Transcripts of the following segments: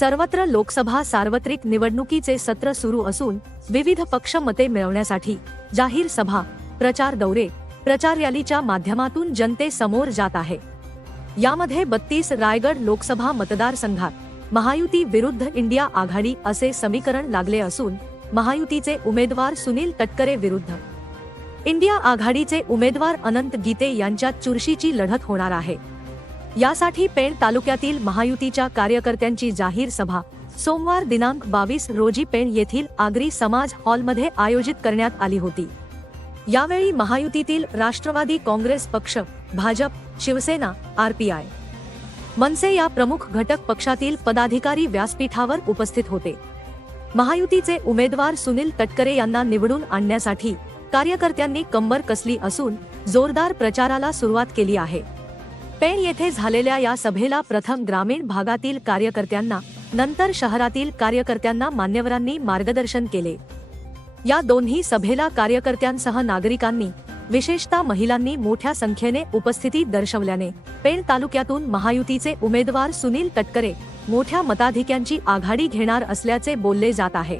सर्वत्र लोकसभा सार्वत्रिक निवडणुकीचे सत्र सुरू असून विविध पक्ष मते मिळवण्यासाठी जाहीर सभा प्रचार दौरे प्रचार रॅलीच्या माध्यमातून जनतेसमोर जात आहे. यामध्ये बत्तीस रायगड लोकसभा मतदारसंघात महायुती विरुद्ध इंडिया आघाडी असे समीकरण लागले असून महायुतीचे उमेदवार सुनील तटकरे विरुद्ध. इंडिया आघाडीचे उमेदवार अनंत गीते यांच्यात चुरशीची लढत होणार आहे. यासाठी पेण तालुक्यातील महायुतीच्या कार्यकर्त्यांची जाहीर सभा. सोमवार दिनांक बावीस रोजी पेण येथील आगरी समाज हॉलमध्ये आयोजित करण्यात आली होती. यावेळी महायुतीतील राष्ट्रवादी काँग्रेस पक्ष भाजप शिवसेना आरपीआय मनसे या प्रमुख घटक पक्षातील पदाधिकारी व्यासपीठावर उपस्थित होते. महायुतीचे उमेदवार सुनील तटकरे यांना निवडून आणण्यासाठी कार्यकर्त्यांनी कंबर कसली असून जोरदार प्रचाराला सुरुवात केली आहे. पेण येथे झालेल्या या सभेला प्रथम ग्रामीण भागातील कार्यकर्त्यांना नंतर शहरातील कार्यकर्त्यांना मान्यवरांनी मार्गदर्शन केले. या दोन्ही सभेला कार्यकर्त्यांसह नागरिकांनी विशेषतः महिलांनी मोठ्या संख्येने उपस्थिती दर्शवल्याने पेण तालुक्यातून महायुतीचे उमेदवार सुनील तटकरे मोठ्या मताधिक्यांची आघाडी घेणार असल्याचे बोलले जात आहे.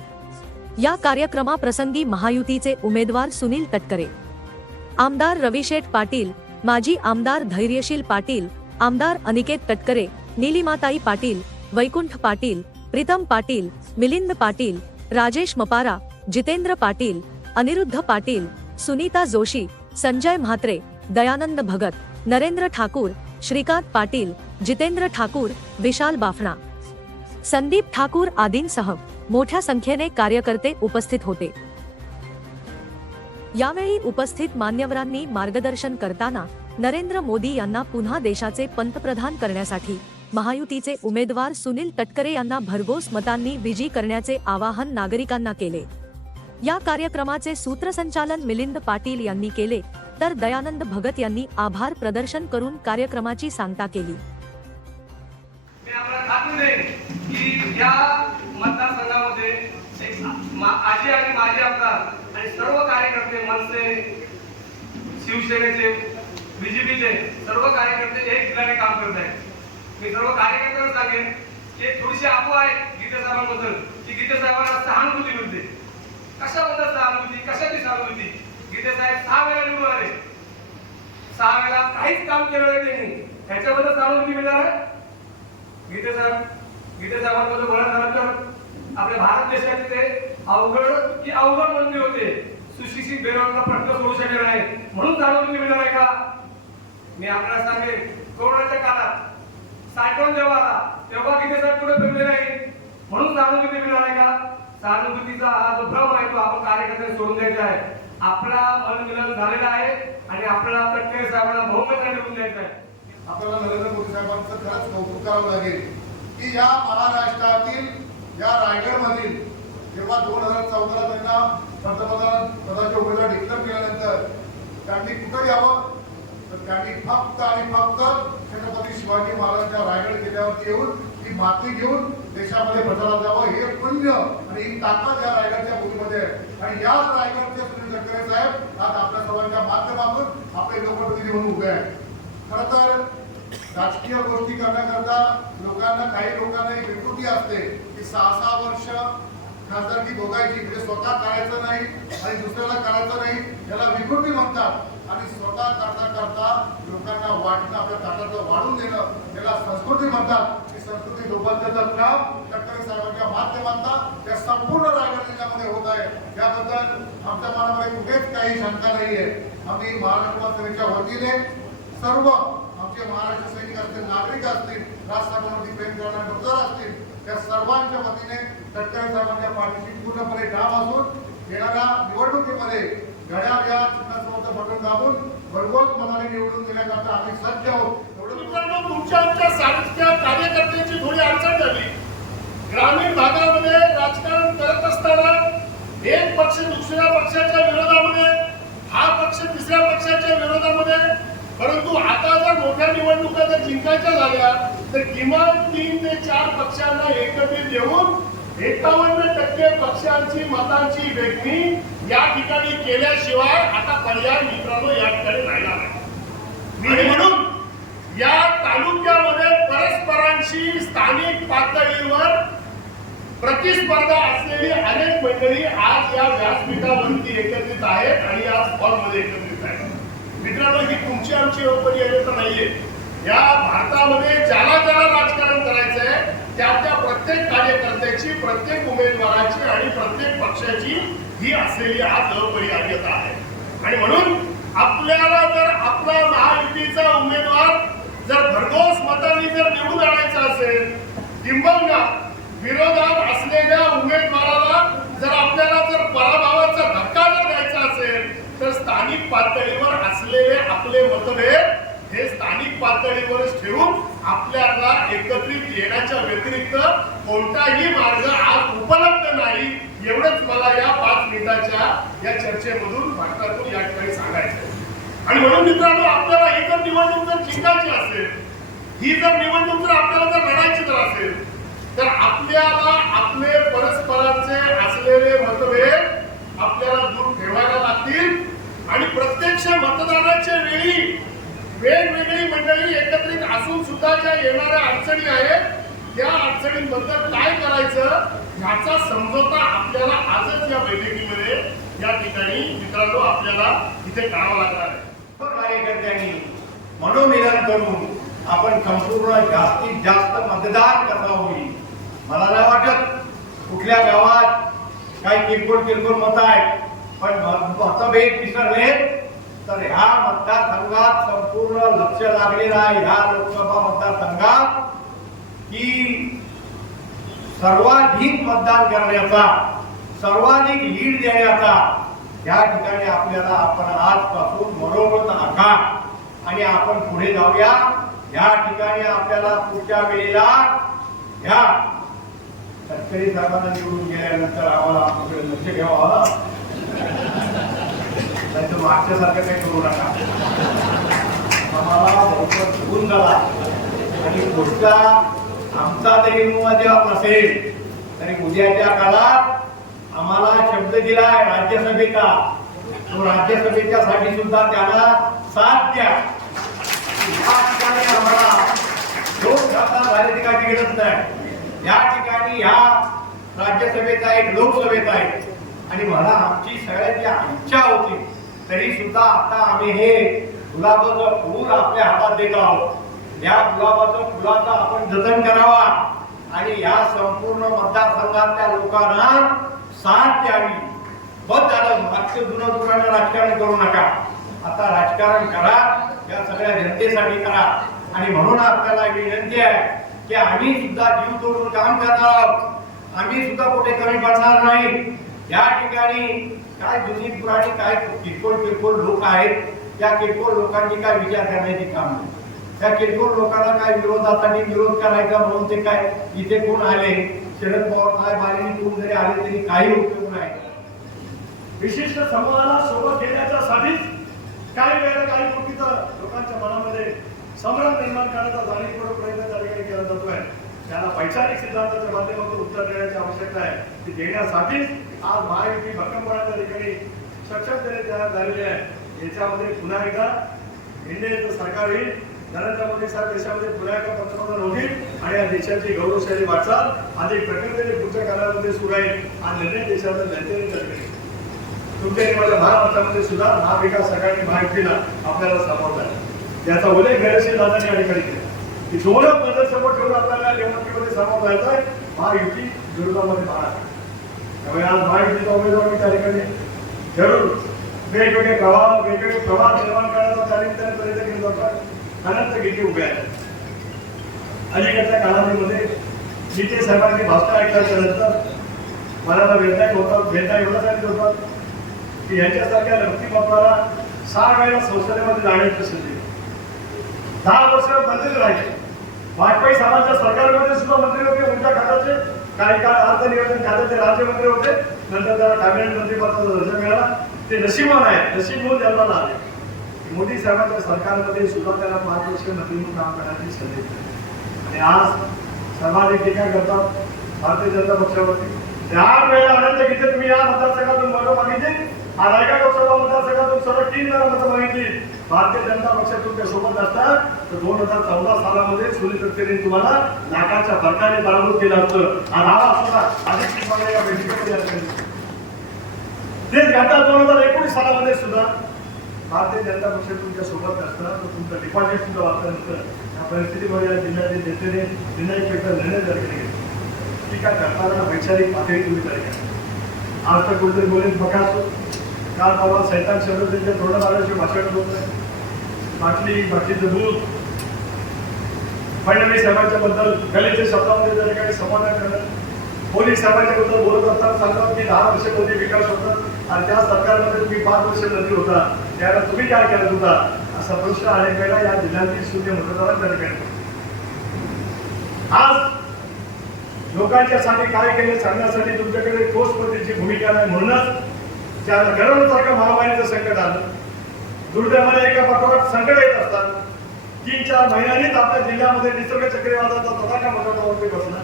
या कार्यक्रमाप्रसंगी महायुतीचे उमेदवार सुनील तटकरे. आमदार रविशेठ पाटील माजी आमदार धैर्यशील पाटील आमदार अनिकेत तटकरे नीलिमाताई पाटील वैकुंठ पाटील प्रीतम पाटील मिलिंद पाटील राजेश मपारा जितेंद्र पाटील अनिरुद्ध पाटील सुनीता जोशी संजय म्हात्रे दयानंद भगत नरेंद्र ठाकूर श्रीकांत पाटील जितेंद्र ठाकूर विशाल बाफणा. संदीप ठाकूर आदींसह मोठ्या संख्येने कार्यकर्ते उपस्थित होते. यावेळी उपस्थित मान्यवरांनी मार्गदर्शन करताना नरेंद्र मोदी यांना पुन्हा देशाचे पंतप्रधान करण्यासाठी महायुतीचे उमेदवार सुनील तटकरे यांना भरघोस मतांनी विजयी करण्याचे आवाहन नागरिकांना केले. या कार्यक्रमाचे सूत्रसंचालन मिलिंद पाटील यांनी केले तर दयानंद भगत यांनी आभार प्रदर्शन करून कार्यक्रमाची सांगता केली. की या मतदारसंघामध्ये आजी आणि माजी आमदार आणि सर्व कार्यकर्ते मनसे शिवसेनेचे बीजेपीचे सर्व कार्यकर्ते एक ठिकाणी काम करत आहेत. मी सर्व कार्यकर्त्यांना सांगेन की एक थोडीशी अफवा आहे गीते साहेबांबद्दल. की गीते साहेबांना सहानुभूती मिळते. कशाबद्दल सहानुभूती? कशाची सहानुभूती? गीते साहेब सहा वेळा निवडून आले. सहा वेळा काहीच काम केलं नाही त्यांनी. ह्याच्याबद्दल सहानुभूती मिळणार आहे? गीते साहेब गीते साहेबांबद्दल बोलायला झालं तर आपल्या भारत देशाचे ते अवघड की अवघड बनले होते. सुशिक्षित बेरोजगार प्रश्न सोडू शकले नाही. म्हणून जाणून मिळणार आहे का? मी आपल्याला सांगेन कोरोनाच्या काळात साठवण जेव्हा आला तेव्हा किती साहेब पुढे फिरले नाही म्हणून सहानुभूती मिळणार आहे का? सहानुभूतीचा हा जो भ्रम आहे तो आपण कार्यकर्त्यांनी सोडून द्यायचा आहे. आपला मनमिलन झालेला आहे आणि आपल्याला तटकरे साहेबांना बहुमत निवडून द्यायचं आहे. आपल्याला नरेंद्र मोदी साहेबांचं खरंच कौतुक करावं लागेल की या महाराष्ट्रातील या रायगडमधील जेव्हा दोन हजार चौदाला त्यांना पंतप्रधान पदाचे उमेदवार डिक्लेअर केल्यानंतर त्यांनी कुठं यावं? तर त्यांनी फक्त आणि फक्त छत्रपती शिवाजी महाराजांच्या रायगड किल्ल्यावरती येऊन ती माती घेऊन देशामध्ये प्रचारात जावं. हे पुण्य आणि ही ताकद या रायगडच्या भूमीमध्ये आहे. आणि याच रायगडचे सुनील तटकरे साहेब आज आपल्या सर्वांच्या माध्यमातून आपले लोकप्रतिनिधी म्हणून उभे आहेत. खर तर राजकीय गोष्टी करण्याकरता लोकांना काही लोकांना एक विकृती असते की सहा सहा वर्ष खासदारकी भोगायची म्हणजे स्वतः करायचं नाही आणि दुसऱ्याला करायचं नाही याला विकृती म्हणतात. आणि स्वतः करता करता लोकांना वाटणं आपल्या ताटाचं वाढून देणं याला संस्कृती म्हणतात. ही संस्कृती जोपासण्याचं काम तटकरे साहेबांच्या माध्यमातून या संपूर्ण रायगड जिल्ह्यामध्ये होत आहे. त्याबद्दल आमच्या मनामध्ये कुठेच काही शंका नाहीये. आम्ही महाराष्ट्र सेनेच्या वतीने सर्व आमचे महाराष्ट्र सैनिक असतील नागरिक असतील राजकारणामध्ये प्रेम करणारे मतदार असतील त्या सर्वांच्या वतीने तटकरे साहेबांच्या पाठीशी पूर्णपणे ठाम असून येणाऱ्या निवडणुकीमध्ये घड्याळ या चिन्हासोबत बटन दाबून भरघोस मनाने निवडून देण्याकरता आम्ही सज्ज आहोत. मित्रांनो तुमच्या आमच्या सारख्या कार्यकर्त्यांची थोडी अडचण झाली. ग्रामीण भागामध्ये राजकारण करत असताना एक पक्ष दुसऱ्या पक्षाच्या विरोधामध्ये हा पक्ष तिसऱ्या पक्षाच्या विरोधामध्ये परंतु आता जर मोठ्या निवडणुका जर जिंकायच्या झाल्या तर किमान तीन ते चार पक्षांना एकत्रित येऊन एकावन्न टक्के पक्षांची मतांची वेगणी या ठिकाणी केल्याशिवाय आता पर्याय मित्रांनो या ठिकाणी राहिला नाही. म्हणून या तालुक्यामध्ये परस्परांशी स्थानिक पातळीवर प्रतिस्पर्धा असलेली अनेक मंडळी आज या व्यासपीठावरती एकत्रित आहेत आणि या हॉलमध्ये एकत्रित आहेत. मित्रांनो ही तुमची आमची अपरियता नाहीये. या भारतामध्ये ज्याला ज्याला राजकारण करायचं आहे त्या त्या प्रत्येक कार्यकर्त्याची प्रत्येक उमेदवाराची आणि प्रत्येक पक्षाची ही असलेली आज अपरिहार्यता आहे. आणि म्हणून आपल्याला जर आपला महायुतीचा उमेदवार जर भरघोस मतांनी जर निवडून आणायचा असेल किंबहुना विरोधात असलेल्या उमेदवाराला जर आपल्याला जर पराभवाचा धक्का जर द्यायचा असेल तर स्थानिक पातळीवर असलेले आपले मतभेद हे स्थानिक पातळीवरच ठेवून आपल्याला एकत्रित येण्याच्या व्यतिरिक्त कोणताही मार्ग आज उपलब्ध नाही एवढंच मला या पाच मिनिटाच्या या चर्चेमधून भारतातून या ठिकाणी सांगायचं आणि म्हणून मित्रांनो आपल्याला ही जर निवडणूक जर जिंकायची असेल ही जर निवडणूक जर आपल्याला जर लढायची जर असेल तर आपल्याला आपले परस्परांचे असलेले मतभेद आपल्याला दूर ठेवायला लागतील. आणि प्रत्यक्ष मतदानाच्या वेळी वेगवेगळी मंडळी एकत्रित असून सुद्धा ज्या येणाऱ्या अडचणी आहेत त्या अडचणींबद्दल काय करायचं ह्याचा समजोता आपल्याला आजच या बैठकीमध्ये या ठिकाणी मित्रांनो आपल्याला इथे करावा लागणार आहे. कार्यकर्त्यांनी मनोमिलन करून आपण संपूर्ण जास्तीत जास्त मतदान कसा होईल मला नाही वाटत. कुठल्या गावात काही किरकोळ किरकोळ मत आहेत पण मतभेद विसरले तर ह्या मतदारसंघात संपूर्ण लक्ष लागलेलं आहे. ह्या लोकसभा मतदारसंघात की सर्वाधिक मतदान करण्याचा सर्वाधिक लीड देण्याचा या ठिकाणी आपल्याला आपण आजपासून मनोगत आखा आणि आपण पुढे जाऊया. या ठिकाणी आपल्याला पुढच्या वेळेला या शेतकरी साहेबांना निवडून गेल्यानंतर आम्हाला आपल्याकडे लक्ष घ्यावं मागच्यासारखं काही करू नका. आम्हाला बहुमत घेऊन झाला. आणि पुढचा आमचा जरी जेव्हा असेल तरी उद्याच्या काळात आम्हाला शब्द दिलाय राज्यसभेचा. तो राज्यसभेच्या साठी सुद्धा त्याला साथ द्या. या ठिकाणी आम्हाला दोन खासदार झाले ते नाही. या ठिकाणी ह्या राज्यसभेचा एक लोकसभेचा आहे. आणि मला आमची सगळ्याची इच्छा होती. तरी सुद्धा आता आम्ही हे गुलाबाचं फूल आपल्या हातात देत आहोत. या गुलाबाचं फुलाचं आपण जतन करावा आणि या संपूर्ण मतदारसंघातल्या लोकांना साथ द्यावी. बस त्याला मागचं जुनं राजकारण करू नका. आता राजकारण करा. या सगळ्या जनतेसाठी करा. आणि म्हणून आपल्याला विनंती आहे की आम्ही सुद्धा जीव तोडून काम करणार आहोत. आम्ही सुद्धा कुठे कमी पडणार नाही. या ठिकाणी काय जुनी पुराणी काय किरकोळ किरकोळ लोक आहेत त्या किरकोळ लोकांनी काय विचार करण्याची काम नाही. त्या किरकोळ लोकांना काय विरोधासाठी विरोध करायचा म्हणून ते काय इथे कोण आले? शरद पवार साहेब आले कोण जरी आले तरी काही उपयोग नाही. विशिष्ट समूहाला सोबत घेण्याच्यासाठीच काही वेळेला काही गोष्टीचा लोकांच्या मनामध्ये संभ्रम निर्माण करण्याचा जाणीवपूर्वक प्रयत्न त्या ठिकाणी केला जातोय. त्याला वैचारिक सिद्धांताच्या माध्यमातून उत्तर देण्याची आवश्यकता आहे. ती देण्यासाठीच आज महायुती भक्कमपणाच्या ठिकाणी सक्षमतेने तयार झालेली आहे. याच्यामध्ये पुन्हा एकदा इंडियाचं सरकार येईल. नरेंद्र मोदी साहेब देशामध्ये पुन्हा एकदा पंतप्रधान होतील आणि या देशाची गौरवशाली वाटचाल अधिक प्रगतीने पुढच्या काळामध्ये सुरू आहे हा निर्णय देशाच्या जनतेने ठरवेल तुमच्या माझ्या महाराष्ट्रामध्ये सुद्धा महाविकास आघाडी महायुतीला आपल्याला सामोरं आहे. याचा उल्लेख गैरशील दादांनी या ठिकाणी केला. की दोनच नजर समोर ठेवून आपल्याला निवडणुकीमध्ये सामोरं जायचं आहे. महायुती विरोधामध्ये महाराष्ट्र त्यामुळे आज महायुतीचा उमेदवार मी त्या ठिकाणी जरूर. वेगवेगळे प्रवाह वेगवेगळे प्रवाह निर्माण करण्याचा त्या प्रयत्न केले जातात अनंत गीते उभे आहेत अलीकडच्या कालावधीमध्ये जिथे साहेबांनी भाषण ऐकल्याच्यानंतर मनाला मला वेदना होतात वेदना एवढं एवढ्यासाठी होतात की यांच्यासारख्या व्यक्तिमत्वाला सहा वेळेला संसदेमध्ये जाण्याची संधी दहा वर्ष मंत्री राहिले. वाजपेयी साहेबांच्या सरकारमध्ये सुद्धा मंत्री होते उंच्या खात्याचे काही काळ अर्थ नियोजन खात्याचे राज्यमंत्री होते. नंतर त्याला कॅबिनेट मंत्रीपदाचा दर्जा मिळाला. ते नशिबान आहे नशीब म्हणून त्यांना आले मोदी साहेबांच्या सरकारमध्ये सुद्धा त्याला पाच वर्ष मंत्री म्हणून काम करण्याची संधी आणि आज सर्वाधिक टीका करतात भारतीय जनता पक्षावरती. त्या वेळेला अनंत गीते तुम्ही या मतदारसंघातून मतं मागितली. हा रायगड लोकसभा मतदारसंघातून सर्व तीन वेळा मतं मागितली. भारतीय जनता पक्षातून तुमच्यासोबत असतात. तर दोन हजार चौदा सालामध्ये सुनील तटकरेंनी तुम्हाला नाकाच्या फरकाने पराभूत केलं होतं. हा दावा सुद्धा अधिक तुम्हाला या बैठकीमध्ये तेच घटना दोन हजार एकोणीस सालामध्ये सुद्धा भारतीय जनता पक्ष तुमच्यासोबत असतात. तर तुमचं डिपॉझिट सुद्धा वाचलं नसतं या परिस्थितीमध्ये या जिल्ह्यातील जनतेने निर्णयपेक्षा निर्णय जर केले टीका करताना वैचारिक पातळी तुम्ही तरी करा आज तर कोणतरी बोलेल बघा काल बाबा सैतान शब्द त्यांच्या तोंडात आल्याशिवाय भाषण होत नाही. बाटली बाटलीचं दूध. फडणवीस साहेबांच्या बद्दल गलीच्या शब्दामध्ये जर काही समाधान करणं मोदी साहेबांच्या बद्दल बोलत असताना सांगतात की दहा वर्ष मोदी विकास होता आणि त्या सरकारमध्ये तुम्ही पाच वर्ष मंत्री होता. त्याला तुम्ही काय करत होता असा प्रश्न अनेक वेळा या जिल्ह्यातील शून्य त्या ठिकाणी आज लोकांच्यासाठी काय केलं सांगण्यासाठी तुमच्याकडे ठोस पद्धतीची भूमिका नाही म्हणूनच त्या गरजसारखं महामारीचं संकट आलं दुर्दैवाने एका पाठोपाठ संकट येत असतात. तीन चार महिन्यांनीच आपल्या जिल्ह्यामध्ये निसर्ग चक्रीवादाचा तडाखा मोठा बसला.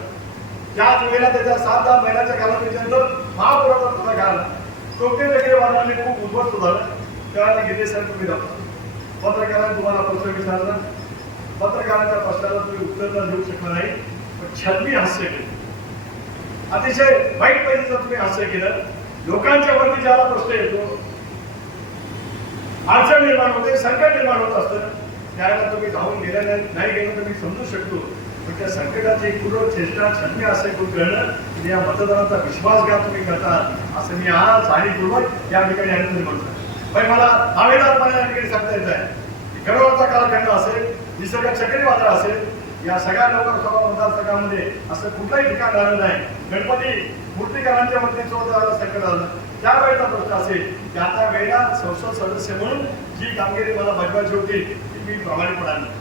त्याच वेळेला त्याच्या सात दहा महिन्याच्या कालावधीनंतर महापुराचा तडाखा आला. टोके चक्रीवादाने खूप उद्ध्वस्त झालं. त्यावेळेला गेले सर तुम्ही जाता पत्रकारांनी तुम्हाला प्रश्न विचारला. पत्रकारांच्या प्रश्नाला तुम्ही उत्तर न देऊ शकला नाही. पण छलमी हास्य केलं. अतिशय वाईट पद्धतीचं तुम्ही हास्य केलं. लोकांच्या वरती ज्याला प्रश्न येतो अडचण निर्माण होते संकट निर्माण होत असतं. त्याला तुम्ही धावून गेल्या नाही गेलं तर मी समजू शकतो. पण त्या संकटाची पूर्व चेष्टा छंद असे करून करणं या मतदारांचा विश्वासघात तुम्ही करता. असं मी आज जाणीवपूर्वक या ठिकाणी आनंद म्हणतो पण मला हवेदारपणे या ठिकाणी सांगता येत आहे. की गडवळचा कालखंड असेल निसर्ग चक्रीवादळ असेल या सगळ्या लोकसभा मतदारसंघामध्ये असं कुठलंही ठिकाण झालं नाही. गणपती मूर्तीकारांच्या वतीने चोर संकट झालं त्यावेळेचा प्रश्न असेल की आता वेळेला संसद सदस्य म्हणून जी कामगिरी मला बजवायची होती ती मी प्रामाणिकपणाने